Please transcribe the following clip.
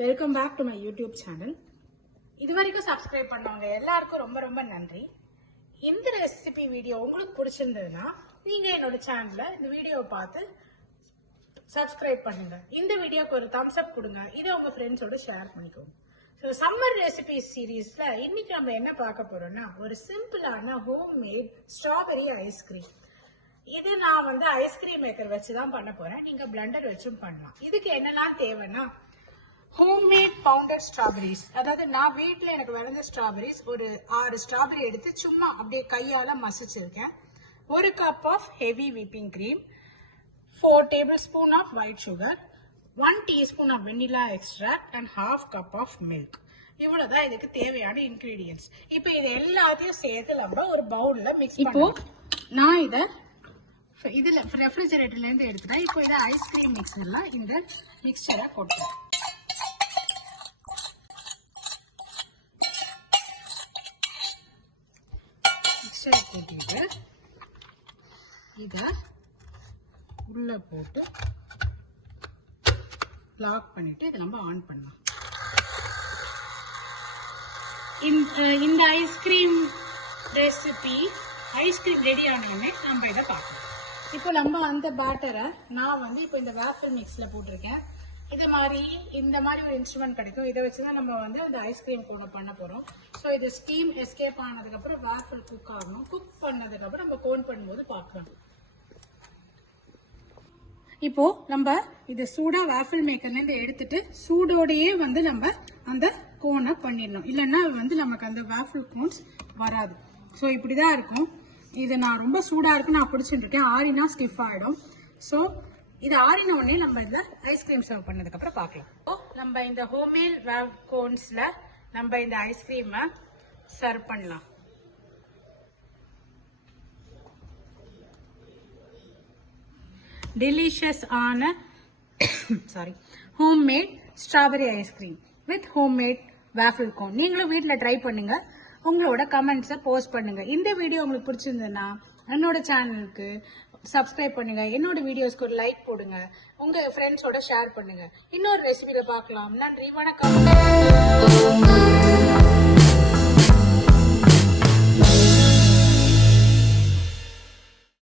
Welcome back to my YouTube channel. இது வரைக்கும் subscribe பண்ணவங்க எல்லாருக்கும் ரொம்ப ரொம்ப நன்றி. இந்த ரெசிபி வீடியோ உங்களுக்கு பிடிச்சிருந்ததுன்னா நீங்க என்னோட சேனல்ல இந்த வீடியோவை பார்த்து சப்ஸ்கிரைப் பண்ணுங்க. இந்த வீடியோக்கு ஒரு தம்ஸ் அப் கொடுங்க. இதை உங்க ஃப்ரெண்ட்ஸோட ஷேர் பண்ணிக்கோங்க. சம்மர் ரெசிபி சீரீஸ்ல இன்னைக்கு நம்ம என்ன பார்க்க போறோம்னா ஒரு சிம்பிளான ஹோம் மேட் ஸ்ட்ராபெரி ஐஸ்கிரீம். இது நான் ஐஸ்கிரீம் மேக்கர் வச்சுதான் பண்ண போறேன். நீங்க பிளண்டர் வச்சும் பண்ணலாம். இதுக்கு என்னெல்லாம் தேவைன்னா ஹோம்மேட் பவுண்டட் ஸ்ட்ராபெரிஸ், அதாவது நான் வீட்டில் எனக்கு விளைஞ்ச ஸ்ட்ராபெரிஸ் ஒரு 6 ஸ்ட்ராபெரி எடுத்து சும்மா அப்படியே கையால மசிச்சிருக்கேன். 1 cup of heavy whipping cream, 4 tablespoon of white sugar, 1 teaspoon of vanilla extract and 1/2 cup of milk. இவ்வளவுதான் இதுக்கு தேவையான இன்கிரீடியன்ஸ். இப்போ இது எல்லாத்தையும் சேர்த்து நம்ம ஒரு பவுல்ல மிக்ஸ் பண்ணுவோம். நான் இதை இதுல ரெஃப்ரிஜரேட்டர்ல இருந்து எடுத்துட்டேன். இப்போ இதை ஐஸ்கிரீம் மிக்சர்ல இந்த மிக்சரை போட்டுருவோம். போட்டு இத உள்ள போட்டு லாக் பண்ணிட்டு இதை நம்ம ஆன் பண்ணலாம். இந்த ஐஸ்கிரீம் ரெசிபி ஐஸ்கிரீம் ரெடி ஆனதுமே நம்ம இதை பார்க்கலாம். இப்போ நம்ம அந்த பேட்டரை நான் இப்போ இந்த வேஃபிள் மிக்ஸ்ல போட்டிருக்கேன். இந்த மாதிரி ஒரு இன்ஸ்ட்ருமெண்ட் கிடைக்கும். இதை வச்சுதான் நம்ம அந்த ஐஸ்கிரீம் கூட பண்ண போறோம். ஸோ இது ஸ்டீம் எஸ்கேப் ஆனதுக்கு அப்புறம் வேஃபிள் குக் ஆகணும். குக் பண்ணதுக்கு அப்புறம் நம்ம கோன் பண்ணும்போது பார்க்கலாம். இப்போ நம்ம இதை சூடா வேஃபிள் மேக்கர்ல இருந்து எடுத்துட்டு சூடோடையே நம்ம அந்த கோனை பண்ணிடணும். இல்லைன்னா நமக்கு அந்த வேஃபிள் கோன்ஸ் வராது. ஸோ இப்படிதான் இருக்கும். இது நான் ரொம்ப சூடா இருக்கு நான் பிடிச்சிட்டு இருக்கேன். ஆறினா ஸ்டிஃப் ஆயிடும். ஸோ இது ஆறின உடனே நம்ம இந்த ஐஸ்கிரீம் சர்வ் பண்ணதுக்கு அப்புறம் பார்க்கலாம். நம்ம இந்த ஹோம்மேட் வேவ் கோன்ஸ்ல நம்ம இந்த ஐஸ்கிரீமை சர்வ் பண்ணலாம். டெலிஷியஸ் ஆன homemade strawberry ice cream with homemade waffle cone. நீங்களும் வீட்டில் ட்ரை பண்ணுங்க. உங்களோட கமெண்ட்ஸை போஸ்ட் பண்ணுங்க. இந்த வீடியோ உங்களுக்கு பிடிச்சிருந்ததுன்னா என்னோட சேனலுக்கு சப்ஸ்கிரைப் பண்ணுங்க. என்னோட வீடியோஸ்க்கு ஒரு லைக் போடுங்க. உங்க ஃப்ரெண்ட்ஸோட ஷேர் பண்ணுங்க. இன்னொரு ரெசிபியில பார்க்கலாம். நன்றி, வணக்கம்.